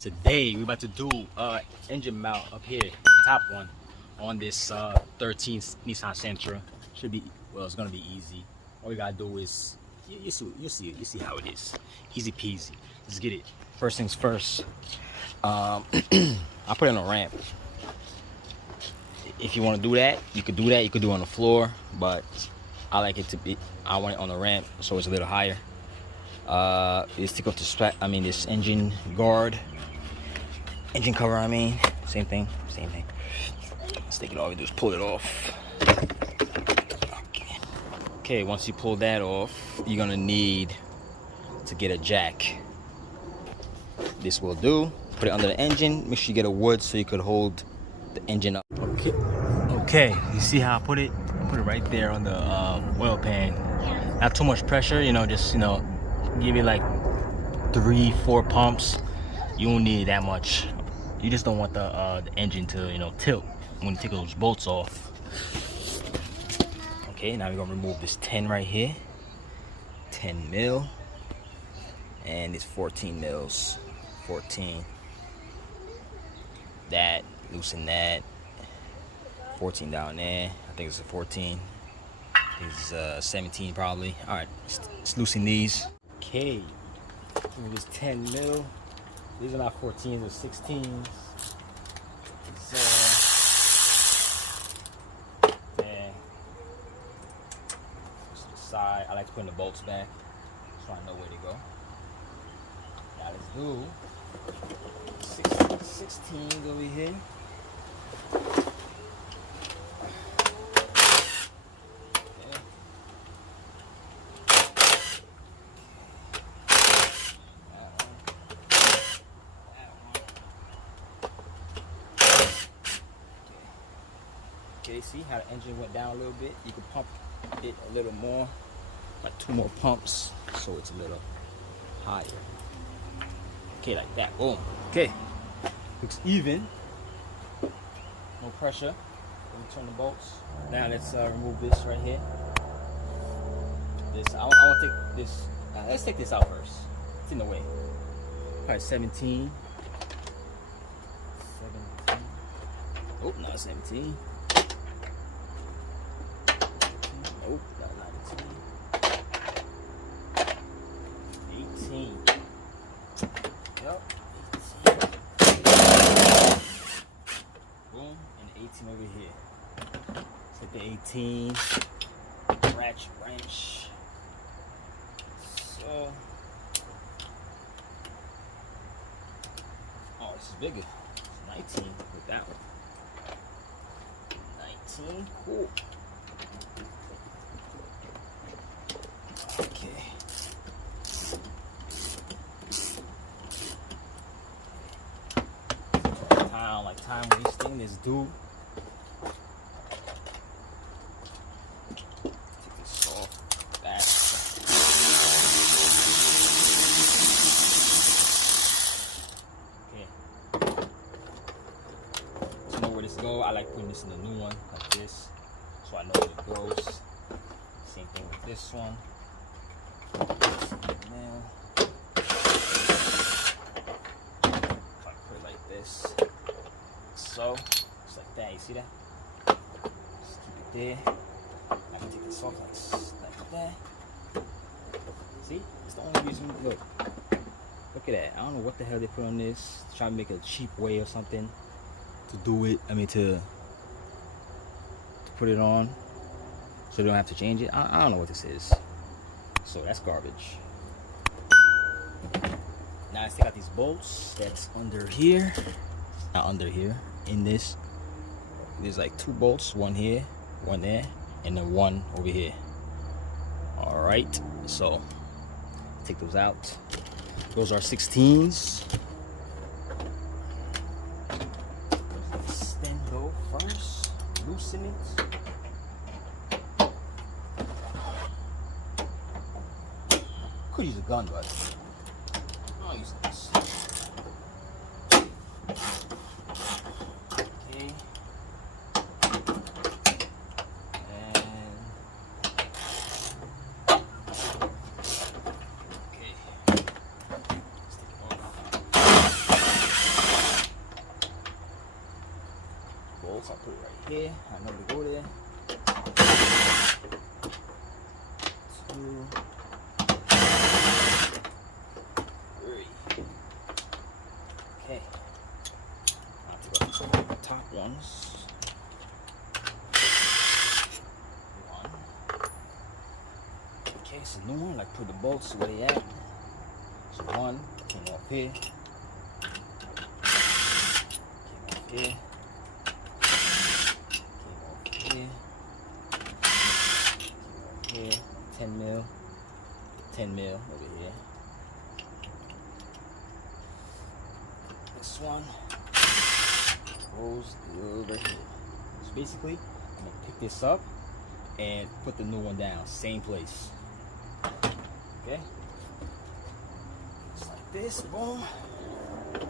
Today we're about to do engine mount up here, top one, on this 13 Nissan Sentra. Should be, well, it's gonna be easy. All we gotta do is you see how it is. Easy peasy. Let's get it. First things first. I put it on a ramp. If you want to do that, you could do that. You could do it on the floor, but I like it to be. I want it on the ramp, so it's a little higher. Just take off the strap. I mean, this engine guard. Engine cover, same thing. Let's take it off. We do is pull it off. Okay, once you pull that off, you're gonna need to get a jack. This will do. Put it under the engine. Make sure you get a wood so you could hold the engine up. Okay. You see how I put it? I put it right there on the oil pan. Not too much pressure, just give it like 3-4 pumps. You don't need that much. You just don't want the engine to tilt when you take those bolts off. Okay, now we're gonna remove this 10 right here, 10 mil, and it's 14 mils, 14. That, loosen that, 14 down there. I think it's a 14. It's 17 probably. All right, let's loosen these. Okay, remove this 10 mil. These are not 14s, they're 16s. There. Just the side. I like to put in the bolts back so I know where to go. Now let's do 16s over here. Okay, see how the engine went down a little bit? You can pump it a little more, like 2 more pumps, so it's a little higher. Okay, like that, boom. Okay, looks even. No pressure. Let me turn the bolts. Now let's remove this right here. This, I want to take this, let's take this out first. It's in the way. Probably 17. Oh, not 17. Nope, not 19. 18. Yep, 18. Boom, and 18 over here. Let's hit the 18. Wrench. So, oh, this is bigger. It's 19 with that one. 19, cool. Okay. Time wasting is due. Take this off. Back. Okay. To know where this goes, I like putting this in the new one like this, so I know where it goes. Same thing with this one. Now, if I put it like this, so just like that. You see that? Just keep it there. I can take this off like that. See? It's the only reason. Look at that. I don't know what the hell they put on this. Try to make a cheap way or something to do it. To put it on, so they don't have to change it. I don't know what this is. So that's garbage. Now let's take out these bolts that's under here. Not under here. In this, there's like 2 bolts. One here, one there, and then one over here. Alright, so take those out. Those are 16s. Extend though first. Loosen it. Could use a gun, but I'll use this. Okay. bolts, I'll put it right here. I know to go there. 2, 3. Okay. I'll take off the top ones. 1. Okay, it's a new one. Like put the bolts where they at. So 1 came off here. Came off here. Came off here. 10 mil. 10 mil over here. This one goes over here. So basically, I'm gonna pick this up and put the new one down, same place. Okay, just like this. Boom. There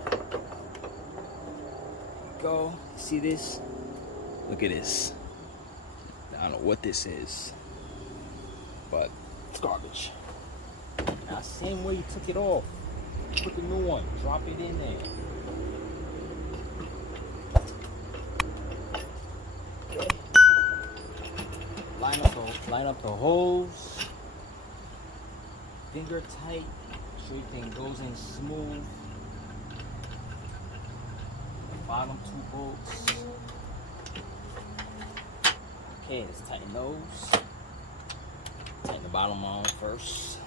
you go. See this? Look at this. I don't know what this is, but it's garbage. Now, same way you took it off, put the new one, drop it in there. Okay. Line up the holes, finger tight, so everything goes in smooth. The bottom 2 bolts. Okay, let's tighten those. Tighten the bottom on first.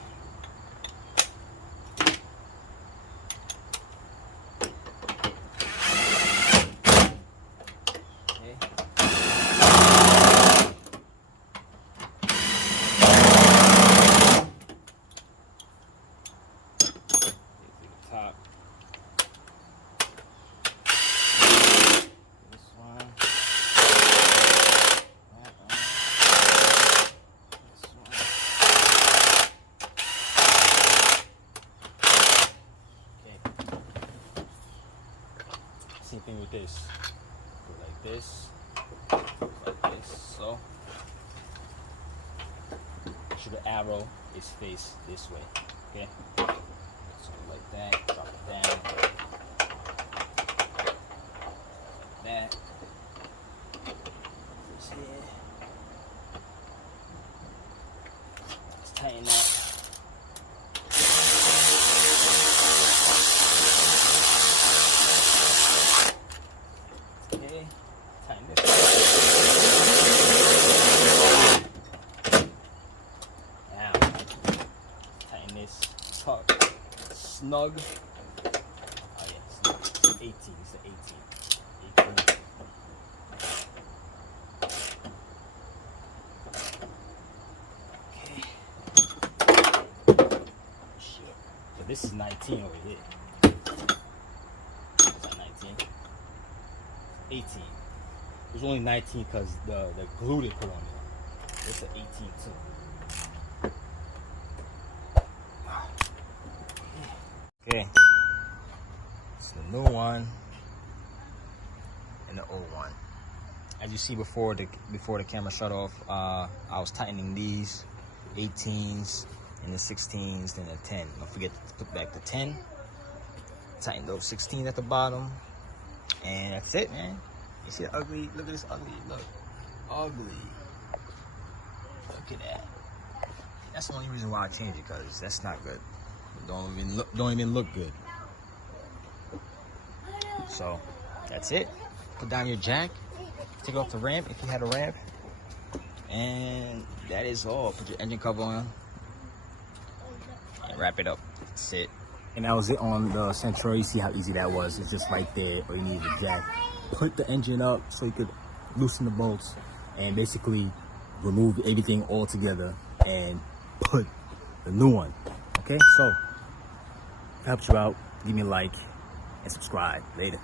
Top. This one. That one. This one. Okay. Same thing with this. Go like this. Like this. So make sure the arrow is faced this way. Okay. So like that, drop it down, like that, this here, let's tighten that. Okay, tighten this. Now, tighten this, tuck. Snug. Oh yeah, snug. It's 18. It's an 18. 18. Okay. Shit. So this is 19 over here. Is that 19? 18. It was only 19 because the glue they put on it. It's an 18 too. Okay, it's the new one and the old one. As you see before the camera shut off, I was tightening these 18s and the 16s, then the 10. Don't forget to put back the 10. Tighten those 16s at the bottom, and that's it, man. You see the ugly? Look at this ugly. Look, ugly. Look at that. That's the only reason why I changed it, because that's not good. Don't even look good. So that's it. Put down your jack, take off the ramp if you had a ramp, and that is all. Put your engine cover on and wrap it up. That's it. And that was it on the Sentra. You see how easy that was. It's just right there. All you need is a jack. Put the engine up so you could loosen the bolts and basically remove everything all together and put the new one. Okay, so helped you out. Give me a like and subscribe. Later.